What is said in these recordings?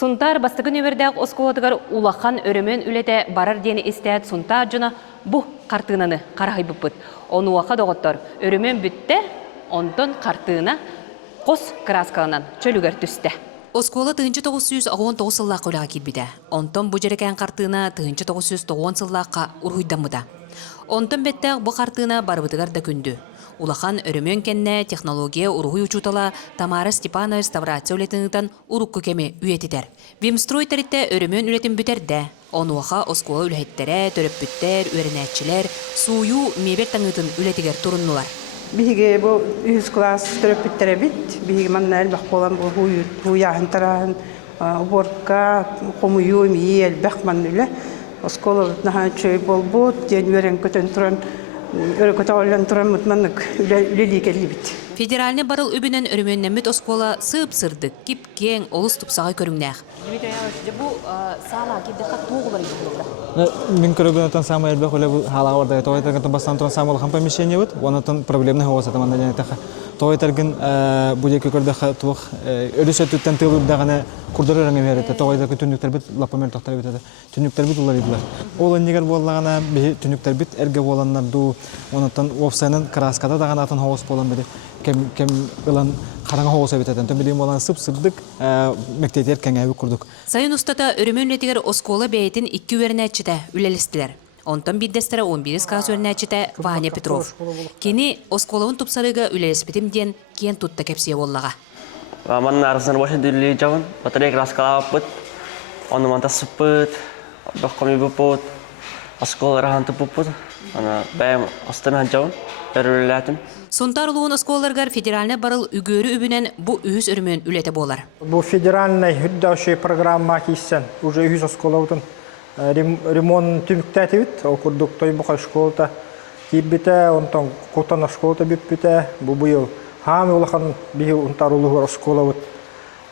Сунтар бастыгын өбердәк осколатыгар улахан өрөмөн үлете барар дени истәт сунтар жона бу картынаны карахай буппут. Оны уаха доготтор өрөмөн бүтте, онтон картына кос краскаланан чөлүгөр түсте. Оскола 1919 сыллақ олаға келбеді. Онтон бұ жерекен картына 1990 сыллаққа ургуйдамыда. Онтон беттәк бұ картына барбытыгар да күнді. Улахан өрөмөн кенне технология ургуй учутала Тамара Степанова реставрация үлетінігтен урукку кеме үйетідер. Вимстрой тәрітті өрөмөн үлетін бүтерді. Онуаха оскола үлеттері, төріп бүттер, өрінәтчілер, сую мебел таңытын үлетігер турыннулар. Биһиге бу 100 класс төрөпүттөрө бит. Биһиге манна элбах болан бу хуяһын тарахын уборка, комую миел бахман үле. Оскола наха чөй болбут, ден верен көтөн туран, өрөкөтөлөн туран мутманнык үлели келли бит. Федеральный барыл үбүнөн өрөмөннөмүт оскола сып сырдык, кипкең, олус тупсагай көрүңнәк. Дмитрий Иванович, бу сала киддека тугулар булды. Мин көрөгөнөтөн самый элбек эле халага барда тойтерган бастан туран самый алган помещение бут. Онотон проблемный хаваса таманда жана таха. Тойтерган бу деке көрдө тук өрүсөтүттөн тылып дагана курдураңа берет. Тойтерган түнүктөр бит лапамер тактар бит. Түнүктөр бит улар идилер. Ол нигер боллагана түнүктөр бит эрге боланнар ду онотон офсанын краскада дагана атын хавас болон бит. Кем ылан караңа хаваса битетен. Төмбелим болан сып-сырдык мектептер кеңәйби курдук. Сайын устата өрөмөнлетигер оскола бейтин 2 өрнәчите үлелистилер. Онтон биддестері 11 класс өрнәчите Ваня Петров. Кени осколавын тупсарыга үлелеспетим ден кен тутта кепсие боллага. Манна арасынан башын дүлі жауын, батарея краскалап бұд, оны манта сыппыд, баққами бұппыд, оскола раханты бұппыд, бәйім остан жауын, өріләтім. Сунтар улуын осколаргар федеральный барыл үгөрі үбінен бұ үйіз өрмөн үлеті болар. Бұл федеральный хүддауший программа кейсен, уже үйіз осколаудың ремонт түміктәті бит, окурдук той бұқа школта кейбіті, онтан құтан школта біппіті, бұл бұйыл хам олақан бейіл ұнтар ұлығыр осколауыт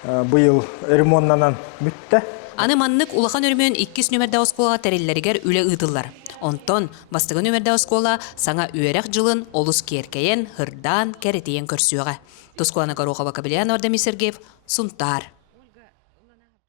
бұйыл ремонтнанан бүтті. Аны маннык улахан өрмөн 2 нөмерді осколаға тәреллерігер үле ұйдылар. Онтон, бастығы нөмерді оскола саңа үйерек жылын олыс керкейен, хырдан, кәретейен көрсуіға. Тускуана Горохова, Кабелиян, Ордами Сергеев, Сунтар.